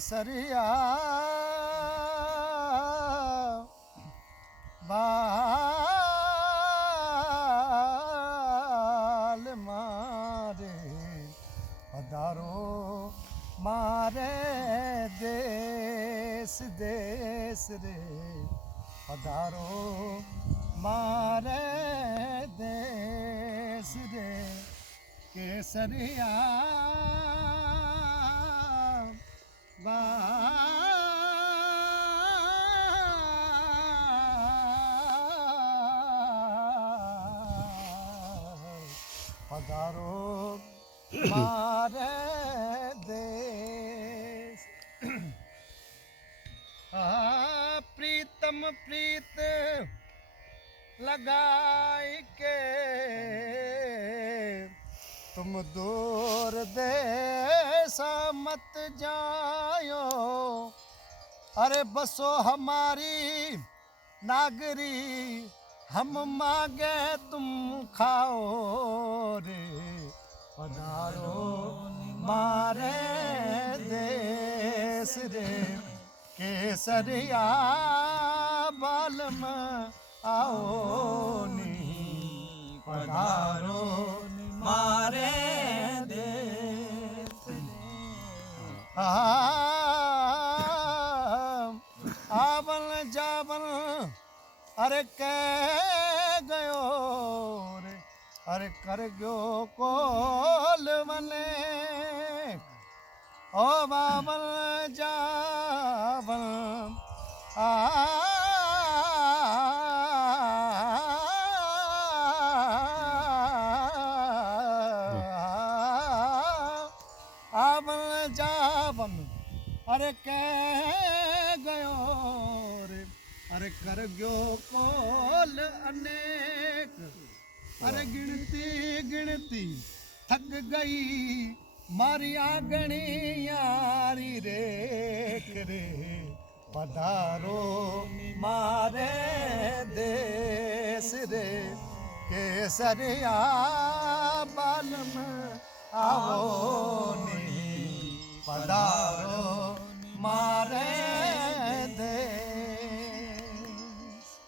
केसरिया बाल मारे पधारो मारे देश देश रे पधारो मारे देश रे केसरिया पधारो मारे देश प्रीतम प्रीत लगाई के तुम दूर देश मत जायो अरे बसो हमारी नागरी हम मांगे तुम खाओ रे पधारो मारे देश रे केसरिया बालम आओ नी पधारो मारे देश आवल जावल अरे कह गयो रे अरे कर गयो कोल मने ओ बाबल जावल आवल जावन अरे कह गयो रे अरे कर गयो कोल अनेक अरे गिनती गिनती थक गई मारी आगणी यारी रे रे पधारो मारे देश रे केसरिया बालम आओ